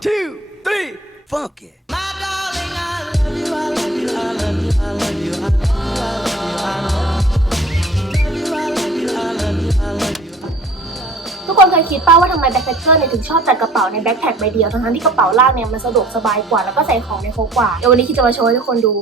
two, three, funky. ทุกคนเคยคิดป้าว่าทำไมแบ็คแพคเกอร์เนี่ยถึงชอบจัดกระเป๋าในแบ็คแพ็คใบเดียวทั้งๆที่กระเป๋าล่างเนี่ยมันสะดวกสบายกว่าแล้วก็ใส่ของในครบกว่า เดี๋ยววันนี้คิดจะมาโชว์ให้ทุกคนดู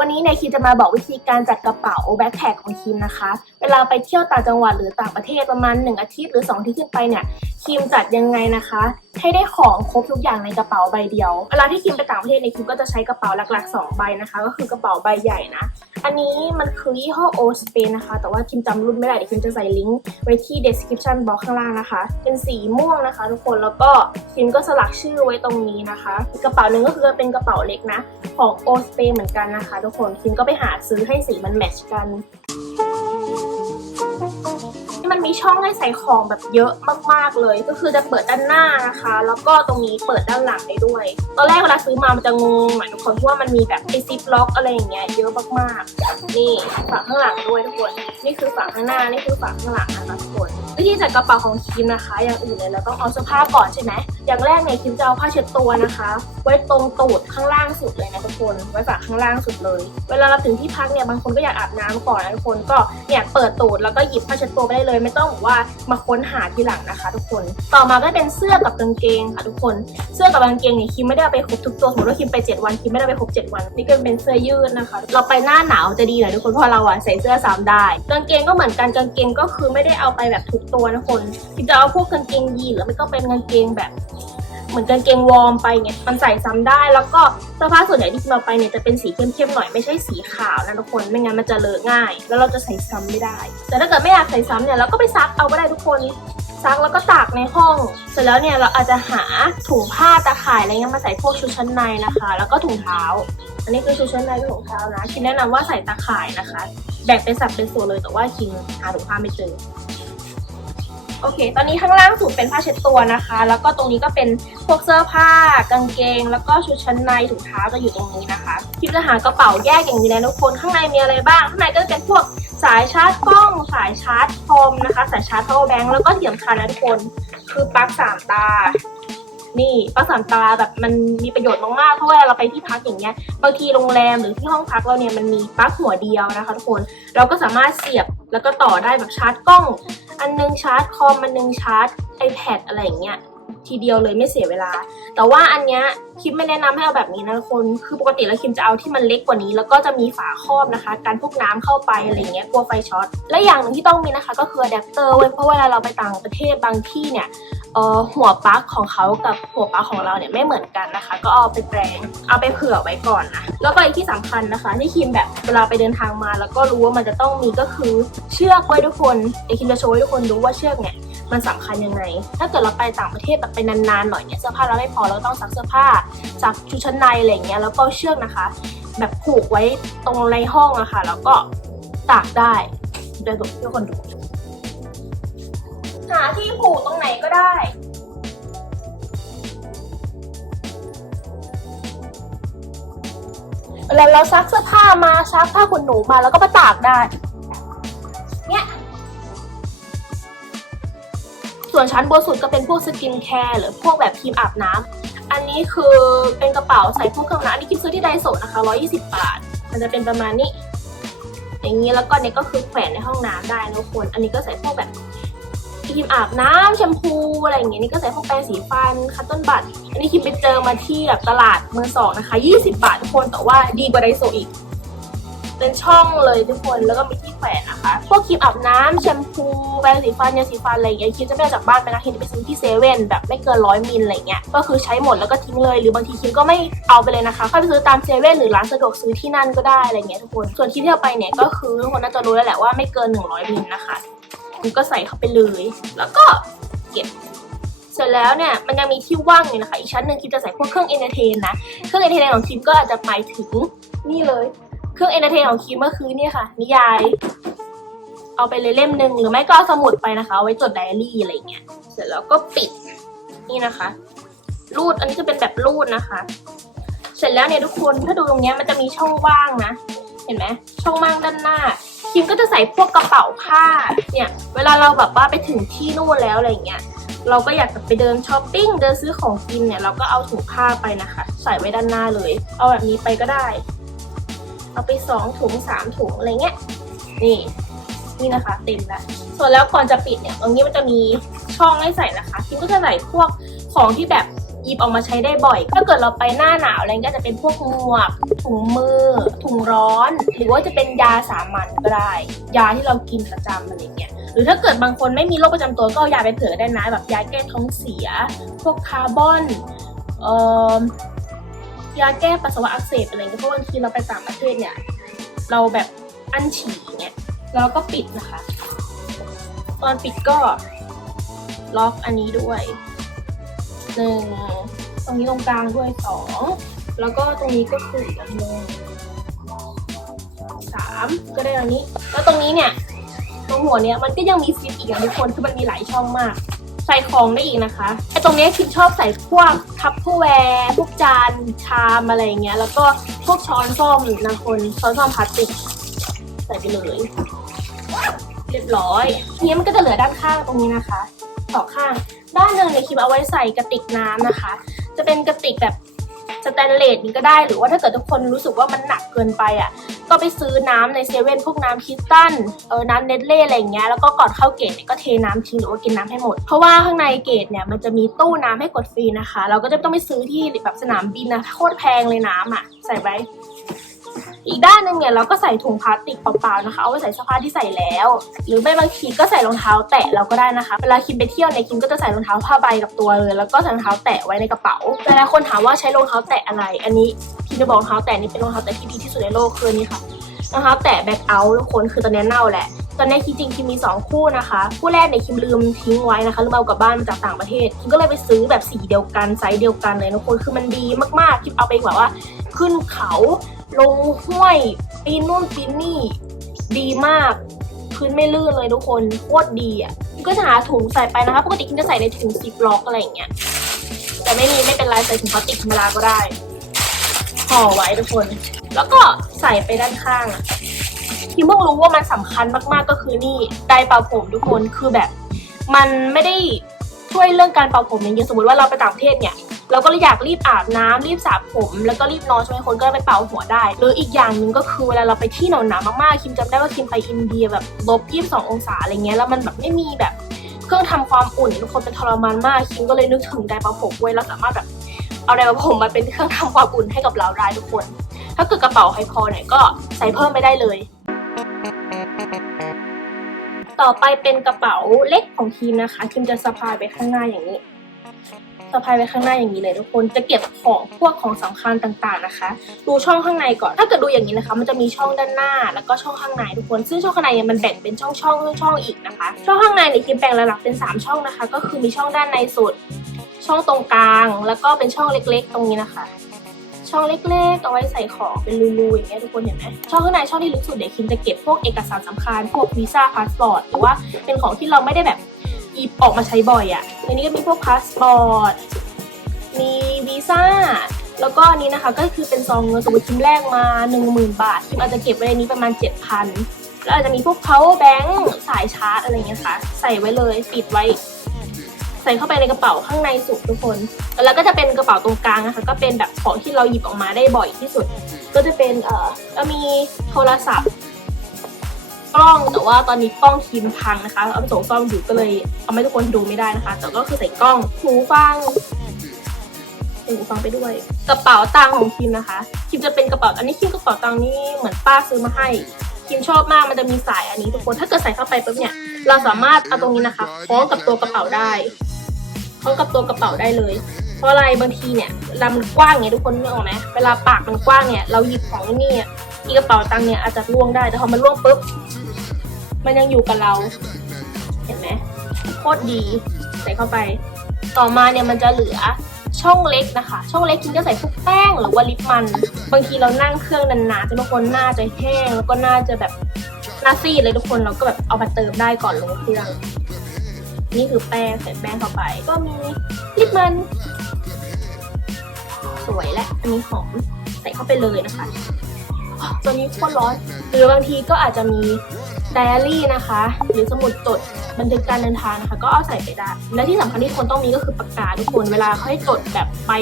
วันนี้เนี่ยคิมจะมาบอกวิธีการจัดกระเป๋าแบ็คแพ็คของคิมนะคะ เวลาไปเที่ยวต่างจังหวัดหรือต่างประเทศประมาณ 1 อาทิตย์หรือ 2 ที่ขึ้นไปเนี่ย คิมจัดยังไงนะคะ ให้ได้ของครบทุกอย่างในกระเป๋าใบเดียว เวลาที่คิมไปต่างประเทศเนี่ยคิมก็จะใช้กระเป๋าหลักๆ 2 ใบนะคะ ก็คือกระเป๋าใบใหญ่นะ อันนี้มันคือยี่ห้อโอสเปนนะคะ แต่ว่าคิมจำรุ่นไม่ได้เดี๋ยวคิมจะใส่ลิงก์ไว้ที่ description box ข้างล่างนะคะ เป็นสีม่วงนะคะ ทุกคนแล้วก็คิมก็สลักชื่อไว้ตรงนี้นะคะกกระเป๋าหนึ่งก็คือเป็นกระเป๋าเล็กนะ ของโอสเปนเหมือนกันนะคะ ทุกคนคิมก็ไปหาซื้อให้สีมันแมทช์กัน มันมีช่องให้ใส่ของแบบเยอะมาก ๆเลย ก็คือจะเปิดด้านหน้านะคะ แล้วก็ตรงนี้เปิดด้านหลังได้ด้วย ตอนแรกเวลาซื้อมามันจะงงหน่อยทุกคนเพราะว่ามันมีแบบไอซิปล็อกอะไรอย่างเงี้ยเยอะมากๆ นี่ฝาข้างหลังด้วยทุกคน นี่คือฝาข้างหน้า นี่คือฝาข้างหลังนะคะทุกคน วิธีจัดกระเป๋าของคิมนะคะ อย่างอื่นเลยเราต้องเอาเสื้อผ้าก่อนใช่ไหมอย่างแรกเนี่ยคิมจะเอาผ้าเช็ดตัวนะคะ ไว้ตรงตูดข้างล่างสุดเลยนะทุกคนไว้ฝาข้างล่างสุดเลย เวลาเราถึงที่พักเนี่ยบางคนก็อยากอาบน้ำก่อนนะทุกคนก็เนี่ยเปิดตูดแล้วก็หยิบผ้าเช็ดตัวไปได้เลย ไม่ต้องบอกว่ามาค้นหาทีหลังนะคะ ทุกคน ต่อมาก็เป็นเสื้อกับกางเกงค่ะทุกคน เสื้อกับกางเกงเนี่ยคิมไม่ได้เอาไปครบทุกตัวสมมติว่าคิมไป 7 วันคิมไม่ได้ไปครบ7 วัน นี่ก็เป็นเสื้อยืดนะคะ เราไปหน้าหนาวจะดีหน่อยทุกคนเพราะเราอะใส่เสื้อซ้ำได้ กางเกงก็เหมือนกันกางเกงก็คือไม่ได้เอาไปแบบทุกตัวนะคนคิมจะเอาพวกกางเกงยีนหรือไม่ก็เป็นกางเกงแบบ เหมือนกางเกงวอร์มไปเนี่ยมันใส่ซ้ำได้ แล้วก็เสื้อผ้าส่วนใหญ่ที่คิมเอาไปเนี่ยจะเป็นสีเข้มๆหน่อยไม่ใช่สีขาวนะทุกคนไม่งั้นมันจะเลอะง่าย แล้วเราจะใส่ซ้ำไม่ได้ แต่ถ้าเกิดไม่อยากใส่ซ้ำเนี่ยเราก็ไปซักเอาก็ได้ทุกคนซักแล้วก็ตากในห้อง เสร็จแล้วเนี่ยเราอาจจะหาถุงผ้าตาข่ายอะไรเงี้ยมาใส่พวกชุดชั้นในนะคะ แล้วก็ถุงเท้า อันนี้คือชุดชั้นในกับถุงเท้านะคิมแนะนำว่าใส่ตาข่ายนะคะ แบ่งเป็นสัดเป็นส่วนเลยแต่ว่าคิมหาถุงผ้าไม่เจอ โอเค ตอนนี้ข้างล่างสุดเป็นผ้าเช็ดตัวนะคะ แล้วก็ตรงนี้ก็เป็นพวกเสื้อผ้ากางเกง แล้วก็ชุดชั้นในถุงเท้าจะอยู่ตรงนี้นะคะคิมจะหากระเป๋าแยกอย่างนี้นะทุกคนข้างในมีอะไรบ้าง ข้างในก็จะเป็นพวกสายชาร์จกล้อง สายชาร์จคอมนะคะ สายชาร์จ power bank แล้วก็ที่สำคัญนะทุกคน คือปลั๊กสามตา นี่ปลั๊กสามตาแบบมันมีประโยชน์มากๆเพราะว่าเราไปที่พักอย่างเงี้ย บางทีโรงแรมหรือที่ห้องพักเราเนี่ยมันมีปลั๊กหัวเดียวนะคะทุกคน เราก็สามารถเสียบแล้วก็ต่อได้แบบชาร์จกล้อง อันนึงชาร์จคอมอันนึงชาร์จ iPad อะไรอย่างเงี้ยทีเดียวเลยไม่เสียเวลา แต่ว่าอันเนี้ยคิมไม่แนะนำให้เอาแบบนี้นะทุกคน คือปกติแล้วคิมจะเอาที่มันเล็กกว่านี้ แล้วก็จะมีฝาครอบนะคะ การพวกน้ำเข้าไปอะไรเงี้ยกลัวไฟช็อต และอย่างหนึ่งที่ต้องมีนะคะ ก็คืออะแดปเตอร์เว้ยเพราะเวลาเราไปต่างประเทศบางที่เนี่ย หัวปลั๊กของเขากับหัวปลั๊กของเราเนี่ยไม่เหมือนกันนะคะ ก็เอาไปแปลงเอาไปเผื่อไว้ก่อนนะแล้วก็อีกที่สำคัญนะคะ ที่คิมแบบเวลาไปเดินทางมา แล้วก็รู้ว่ามันจะต้องมีก็คือเชือกไว้ทุกคนเดี๋ยวคิมจะโชว์ให้ทุกคนดูว่าเชือกเนี่ยมันสำคัญยังไง ถ้าเกิดเราไปต่างประเทศแบบไปนานๆหน่อยเนี่ยเสื้อผ้าเราไม่พอเราต้องซักเสื้อผ้าซักชุดชั้นในอะไรเงี้ยแล้วก็เชือกนะคะ แบบผูกไว้ตรงในห้องอะค่ะแล้วก็ตากได้เดี๋ยวดูให้ทุกคนดู หาที่ผูกตรงไหนก็ได้ แล้วเราซักเสื้อผ้ามาซักผ้าขนหนูมาแล้วก็มาตากได้ เนี่ยส่วนชั้นบนสุดก็เป็นพวกสกินแคร์หรือพวกแบบครีมอาบน้ำอันนี้คือเป็นกระเป๋าใส่พวกเครื่องน้ำอันนี้คิดซื้อที่ไดโซนะคะ 120 บาท มันจะเป็นประมาณนี้ อย่างนี้แล้วก็เนี่ยก็คือแขวนในห้องน้ำได้นะทุกคน อันนี้ก็ใส่พวกแบบ ครีมอาบน้ำแชมพูอะไรอย่างเงี้ยนี่ก็ใส่พวกแปรงสีฟันคัตต้นบัตอันนี้คิมไปเจอมาที่แบบตลาดมือสองนะคะ 20 บาททุกคนแต่ว่าดีกว่าไดโซอีก เป็นช่องเลยทุกคนแล้วก็มีที่แขวนนะคะ พวกครีมอาบน้ำแชมพูแปรงสีฟันยาสีฟันอะไรอย่างเงี้ยคิมจะไม่เอาจากบ้านไปนะคิมจะไปซื้อที่เซเว่นแบบไม่เกินร้อยมิลอะไรเงี้ยก็คือใช้หมดแล้วก็ทิ้งเลยหรือบางทีคิมก็ไม่เอาไปเลยนะคะค่อยไปซื้อตามเซเว่นหรือร้านสะดวกซื้อที่นั่นก็ได้อะไรเงี้ยทุกคนส่วนคลิปที่เอาไปเนี่ยก็คือทุกคนน่าจะรู้แล้วแหละว่าไม่เกิน 100มิลนะคะ คุณก็ใส่เข้าไปเลย แล้วก็เก็บ เสร็จแล้วเนี่ยมันยังมีที่ว่างอยู่นะคะ อีกชั้นหนึ่งคิมจะใส่พวกเครื่องเอนเตอร์เทนนะ เครื่องเอนเตอร์เทนของคิมก็อาจจะหมายถึงนี่เลย เครื่องเอนเตอร์เทนของคิมก็คือเนี่ยค่ะ นิยาย เอาไปเลยเล่มหนึ่งหรือไม่ก็เอาสมุดไปนะคะเอาไว้จดไดอารี่อะไรเงี้ย เสร็จแล้วก็ปิดนี่นะคะ รูดอันนี้จะเป็นแบบรูดนะคะ เสร็จแล้วเนี่ยทุกคนถ้าดูตรงเนี้ยมันจะมีช่องว่างนะ เห็นไหมช่องว่างด้านหน้า คิมก็จะใส่พวกกระเป๋าผ้า เนี่ย เวลาเราแบบว่าไปถึงที่นู่นแล้วอะไรเงี้ย เราก็อยากจะไปเดินช้อปปิ้ง เดินซื้อของกินเนี่ย เราก็เอาถุงผ้าไปนะคะ ใส่ไว้ด้านหน้าเลย เอาแบบนี้ไปก็ได้ เอาไปสองถุงสามถุงอะไรเงี้ย นี่ นี่นะคะเต็มแล้ว ส่วนแล้วก่อนจะปิดเนี่ย ตรงนี้มันจะมีช่องให้ใส่นะคะ คิมก็จะใส่พวกของที่แบบ ยิบออกมาใช้ได้บ่อย ถ้าเกิดเราไปหน้าหนาวอะไรเงี้ยก็จะเป็นพวกหมวก ถุงมือ ถุงร้อน หรือว่าจะเป็นยาสามัญก็ได้ ยาที่เรากินประจำอะไรเงี้ย หรือถ้าเกิดบางคนไม่มีโรคประจำตัวก็เอายาไปเผื่อได้นะแบบยาแก้ท้องเสีย พวกคาร์บอน เอ่อยาแก้ปัสสาวะอักเสบอะไรเงี้ยเพราะบางทีเราไปต่างประเทศเนี่ย เราแบบอั้นฉี่เนี่ยแล้วก็ปิดนะคะ ตอนปิดก็ล็อกอันนี้ด้วย หนึ่งตรงนี้ตรงกลางด้วยสองแล้วก็ตรงนี้ก็คืออีกอันหนึ่งสามก็ได้อันนี้ แล้วตรงนี้เนี่ยตรงหัวเนี้ยมันก็ยังมีซิปอีกอย่างทุกคนคือมันมีหลายช่องมาก ใส่ของได้อีกนะคะไอ้ตรงเนี้ยคิดชอบใส่พวกคัพผู้แวร์พวกจานชามอะไรอย่างเงี้ย แล้วก็พวกช้อนส้อมนะคนช้อนส้อมพลาสติกใส่ไปเลยเรียบร้อยทีนี้มันก็จะเหลือด้านข้างตรงนี้นะคะสองข้าง ด้านหนึ่งเนี่ยคิดเอาไว้ใส่กระติกน้ำนะคะ จะเป็นกระติกแบบสแตนเลสนี้ก็ได้หรือว่าถ้าเกิดทุกคนรู้สึกว่ามันหนักเกินไปอะก็ไปซื้อน้ำในเซเว่นพวกน้ำคิสตันเออน้ำเนสเล่อะไรอย่างเงี้ยแล้วก็ก่อนเข้าเกตเนี่ยก็เทน้ำทิ้งหรือว่ากินน้ำให้หมด เพราะว่าข้างในเกตเนี่ยมันจะมีตู้น้ำให้กดฟรีนะคะ เราก็จะไม่ต้องไปซื้อที่แบบสนามบินนะโคตรแพงเลยน้ำอะใส่ไว้ อีกด้านหนึ่งเนี่ยเราก็ใส่ถุงพลาสติกเปล่าๆนะคะเอาไว้ใส่เสื้อผ้าที่ใส่แล้ว หรือไม่บางทีก็ใส่รองเท้าแตะเราก็ได้นะคะเวลาคิมไปเที่ยวเนี่ยคิมก็จะใส่รองเท้าผ้าใบกับตัวเลย แล้วก็ใส่รองเท้าแตะไว้ในกระเป๋าหลายๆคนถามว่าใช้รองเท้าแตะอะไร อันนี้คิมจะบอกรองเท้าแตะนี่เป็นรองเท้าแตะที่ดีที่สุดในโลกคืออนนี่ค่ะรองเท้าแตะแบ็คเอาท์ทุกคนคือตอนนี้เน่าแหละตอนนี้คิมจริงคิมมีสองคู่นะคะ คู่แรกเนี่ยคิมลืมทิ้งไว้นะคะลืมเอากลับบ้านมาจากต่างประเทศคิมก็เลยไปซื้อแบบสีเดียวกันไซส์เดียวกันเลยทุกคนคือมันดีมากๆคิมเอาไปแบบว่าขึ้นเขา ลงห้วยปีนนู่นปีนนี่ ดีมาก พื้นไม่ลื่นเลยทุกคนโคตรดีอะก็จะหาถุงใส่ไปนะคะปกติคิมจะใส่ในถุงซิปล็อกอะไรอย่างเงี้ยแต่ไม่มีไม่เป็นไรใส่ถุงพลาสติกธรรมดาก็ได้ห่อไว้ทุกคน แล้วก็ใส่ไปด้านข้างอะคิมเพิ่งรู้ว่ามันสำคัญมากๆก็คือนี่ไดร์เป่าผมทุกคนคือแบบ มันไม่ได้ช่วยเรื่องการเป่าผมอย่างเดียวสมมติว่าเราไปต่างประเทศเนี่ย เราก็เลยอยากรีบอาบน้ำรีบสระผม แล้วก็รีบนอนใช่ไหมคนก็ไปเป่าหัวได้ หรืออีกอย่างหนึ่งก็คือเวลาเราไปที่หนาวๆมากๆคิมจำได้ว่าคิมไปอินเดียแบบลบ22ององศาอะไรเงี้ยแล้วมันแบบไม่มีแบบเครื่องทำความอุ่นทุกคนเป็นทรมานมากคิมก็เลยนึกถึงไดร์เป่าผมเว้ยเราสามารถแบบเอาไดร์เป่าผมมาเป็นเครื่องทำความอุ่นให้กับเราได้ทุกคน ถ้าเกิดกระเป๋าไฮพอเนี่ยก็ใส่เพิ่มไปได้เลยต่อไปเป็นกระเป๋าเล็กของคิมนะคะคิมจะสะพายไปข้างหน้าอย่างนี้ สะพายไปข้างหน้าอย่างนี้เลยทุกคนจะเก็บของพวกของสำคัญต่างๆนะคะ ดูช่องข้างในก่อนถ้าเกิดดูอย่างนี้นะคะ มันจะมีช่องด้านหน้า แล้วก็ช่องข้างในทุกคน ซึ่งช่องข้างในเนี่ยมันแบ่งเป็นช่องช่องช่องอีกนะคะ ช่องข้างในเนี่ยคิดแบ่งหลักๆเป็นสามช่องนะคะ ก็คือมีช่องด้านในสุด ช่องตรงกลาง แล้วก็เป็นช่องเล็กๆ ตรงนี้นะคะ ช่องเล็กๆ เอาไว้ใส่ของเป็นรูๆอย่างเงี้ยทุกคนเห็นไหมช่องข้างในช่องที่ลึกสุดเดี๋ยวคิมจะเก็บพวกเอกสารสำคัญพวกวีซ่าพาสปอร์ตหรือว่าเป็นของที่เราไม่ได้แบบ หยิบออกมาใช้บ่อยอะ่ะในนี้ก็มีพวกพาสปอร์ต มีวีซ่า แล้วก็อันนี้นะคะก็คือเป็นซองเงินสมมติคิมแรกมา 1 0,000 บาทคิมอาจจะเก็บไว้ในนี้ประมาณ 7,000 แล้วอาจจะมีพวก power bank สายชาร์จอะไรเงี้ยค่ะ ใส่ไว้เลยปิดไว้ ใส่เข้าไปในกระเป๋าข้างในสุดทุกคน แล้วก็จะเป็นกระเป๋าตรงกลางนะคะ ก็เป็นแบบของที่เราหยิบออกมาได้บ่อยที่สุด ก็จะเป็นเอ่อก็มีโทรศัพท์ ล้องแต่ว่าตอนนี้กล้องทีมพังนะคะเอาไปส่งซ่อมอยู่ก็เลยเอาให้ทุกคนดูไม่ได้นะคะ แต่ก็คือใส่กล้องหูฟังใส่หูฟังไปด้วย กระเป๋าตังของคิมนะคะคิมจะเป็นกระเป๋าอันนี้คิมกระเป๋าตังนี่เหมือนป้าซื้อมาให้คิมชอบมากมันจะมีสายอันนี้ทุกคนถ้าเกิดใส่เข้าไปปุ๊บเนี่ยเราสามารถเอาตรงนี้นะคะคล้องกับตัวกระเป๋าได้คล้องกับตัวกระเป๋าได้เลย เพราะอะไรบางทีเนี่ยเวลามันกว้างเนี่ยทุกคนนึกออกไหมเวลาปากมันกว้างเนี่ยเราหยิบของนี่เนี่ยที่กระเป๋าตังเนี่ยอาจจะล่วงได้แต่พอมันล่วงปุ๊บ มันยังอยู่กับเรา เห็นไหมโคตรดี ใส่เข้าไป ต่อมาเนี่ยมันจะเหลือช่องเล็กนะคะ ช่องเล็กคิมจะใส่พวกแป้งหรือว่าลิปมัน บางทีเรานั่งเครื่องนานๆจะบางคนหน้าจะแห้งแล้วก็หน้าจะแบบหน้าซีดเลยทุกคนเราก็แบบเอามาเติมได้ก่อนลงเครื่อง นี่คือแป้งใส่แป้งเข้าไป ก็มีลิปมัน สวยและอันนี้หอมใส่เข้าไปเลยนะคะตัวนี้โคตรร้อน หรือบางทีก็อาจจะมี ไดอารี่นะคะ หรือสมุดจดบันทึกการเดินทางนะคะ ก็เอาใส่ไปได้ และที่สำคัญที่คนต้องมีก็คือปากกาทุกคนเวลาเขาให้จดแบบไป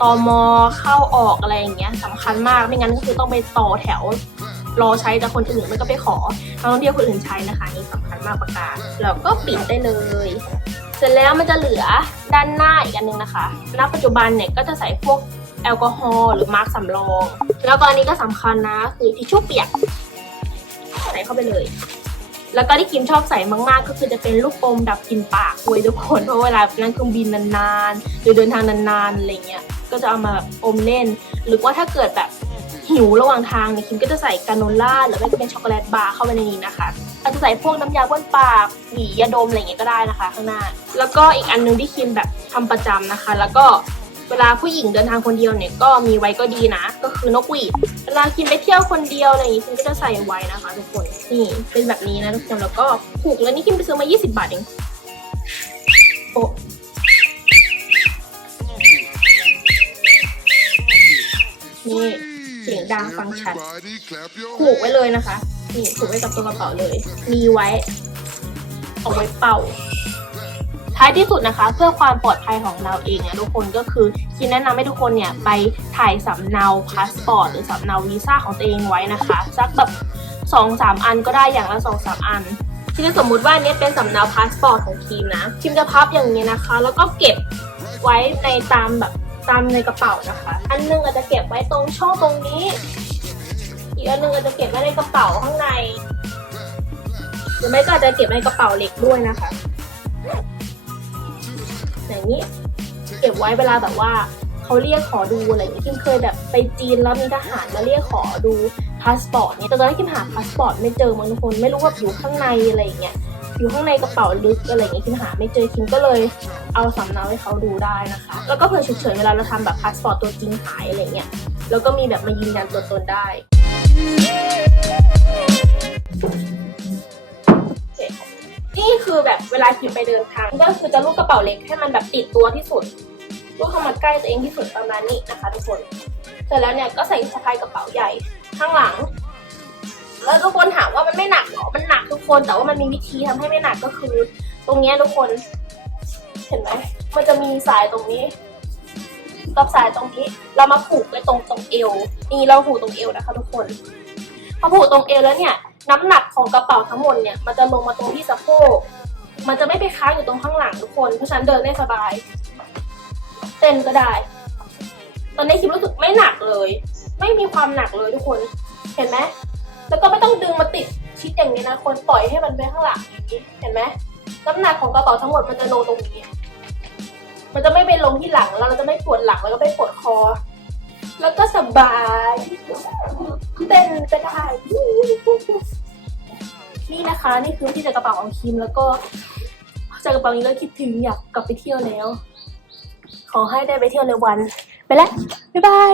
ตอมอเข้าออกอะไรอย่างเงี้ยสำคัญมากไม่งั้นก็คือต้องไปต่อแถว รอใช้จากคนอื่นไม่ก็ไปขอนักท่องเที่ยวคนอื่นใช้นะคะนี่สำคัญมากปากกาแล้วก็ปิดได้เลย เสร็จแล้วมันจะเหลือด้านหน้าอีกอันนึงนะคะณปัจจุบันเนี่ยก็จะใส่พวกแอลกอฮอล์หรือมาร์กสำรอง แล้วก็อันนี้ก็สำคัญนะ คือทิชชู่เปียก ใส่เข้าไปเลย แล้วก็ที่คิมชอบใส่มากๆ ก็คือจะเป็นลูกอมดับกลิ่นปากเว้ยทุกคนเพราะเวลานั่งเครื่องบินนานๆ หรือเดินทางนานๆอะไรเงี้ยก็จะเอามาแบบอมเล่น หรือว่าถ้าเกิดแบบหิวระหว่างทางเนี่ยคิมก็จะใส่กาโนล่าหรือไม่ก็เป็นช็อกโกแลตบาร์เข้าไปในนี้นะคะอาจจะใส่พวกน้ำยาบ้วนปากหวียาดมอะไรเงี้ยก็ได้นะคะ ข้างหน้า แล้วก็อีกอันนึงที่คิมแบบทำประจำนะคะ แล้วก็ เวลาผู้หญิงเดินทางคนเดียวเนี่ยก็มีไว้ก็ดีนะ ก็คือนกหวีดเวลาคิมไปเที่ยวคนเดียวอะไรอย่างงี้คิมก็จะใส่ไว้นะคะทุกคนนี่เป็นแบบนี้นะทุกคนแล้วก็ถูกแล้วนี่คิมไปซื้อมา 20 บาทเองโอ้นี่เสียงดังฟังชัดผูกไว้เลยนะคะ นี่ผูกไว้กับตัวกระเป๋าเลย มีไว้ เอาไว้เป่า ท้ายที่สุดนะคะ เพื่อความปลอดภัยของเราเองเนี่ยทุกคนก็คือคิดแนะนำให้ทุกคนเนี่ยไปถ่ายสำเนาพาสปอร์ตหรือสำเนาวีซ่าของตัวเองไว้นะคะสักแบบสองสามอันก็ได้อย่างละสองสามอัน ทีนี้สมมุติว่านเนี้ยเป็นสำเนาพาสปอร์ตของคิมนะคิมจะพับอย่างนี้นะคะ แล้วก็เก็บไว้ในตามแบบตามในกระเป๋านะคะ อันหนึงอาจจะเก็บไว้ตรงช่องตรงนี้ อีกอันหนึงอาจจะเก็บไว้ในกระเป๋าข้างใน หรือไม่ก็อาจจะเก็บในกระเป๋าเล็กด้วยนะคะ อย่างนี้ เก็บไว้เวลาแบบว่าเขาเรียกขอดูอะไรอย่างนี้คิมเคยแบบไปจีนแล้วมีทหารมาเรียกขอดูพาสปอร์ตเนี่ยแต่ตอนนั้นคิมหาพาสปอร์ตไม่เจอมั้งทุกคนไม่รู้ว่าอยู่ข้างในอะไรอย่างเงี้ยอยู่ข้างในกระเป๋าลึกอะไรอย่างเงี้ยคิมหาไม่เจอคิมก็เลยเอาสำเนาให้เขาดูได้นะคะ แล้วก็เผื่อฉุกเฉินเวลาเราทำแบบพาสปอร์ตตัวจริงหายอะไรเงี้ยแล้วก็มีแบบมายืนยันตัวตนได้ นี่คือแบบเวลาคิมไปเดินทางก็คือจะลูกกระเป๋าเล็กให้มันแบบติดตัวที่สุดลูกเข้ามาใกล้ตัวเองที่สุดประมาณนี้นะคะทุกคนเสร็จแล้วเนี่ยก็ใส่สะพายกระเป๋าใหญ่ข้างหลัง แล้วทุกคนถามว่ามันไม่หนักหรอมันหนักทุกคนแต่ว่ามันมีวิธีทำให้ไม่หนักก็คือ ตรงเนี้ยทุกคน เห็นไหมมันจะมีสายตรงนี้กับสายตรงนี้ เรามาผูกไว้ตรงตรงเอวนี่เราผูกตรงเอวนะคะ ทุกคนพอผูกตรงเอวแล้วเนี่ย น้ำหนักของกระเป๋าทั้งหมดเนี่ยมันจะลงมาตรงที่สะโพก มันจะไม่ไปค้างอยู่ตรงข้างหลังทุกคน เพราะฉันเดินได้สบาย เต้นก็ได้ ตอนนี้คิดรู้สึกไม่หนักเลย ไม่มีความหนักเลยทุกคน เห็นไหม แล้วก็ไม่ต้องดึงมาติดชิดอย่างนี้นะคนปล่อยให้มันไปข้างหลังอย่างนี้ เห็นไหมน้ำหนักของกระเป๋าทั้งหมดมันจะลงตรงนี้ มันจะไม่ไปลงที่หลังแล้วเราจะไม่ปวดหลังแล้วก็ไม่ปวดคอ แล้วก็สบาย เต้นก็ได้ นี่นะคะ นี่คือที่จะกระเป๋าของคิมแล้วก็จากกระเป๋านี้แล้วคิดถึงอยากกลับไปเที่ยวแล้ว ขอให้ได้ไปเที่ยวในวัน ไปแล้วบ๊ายบาย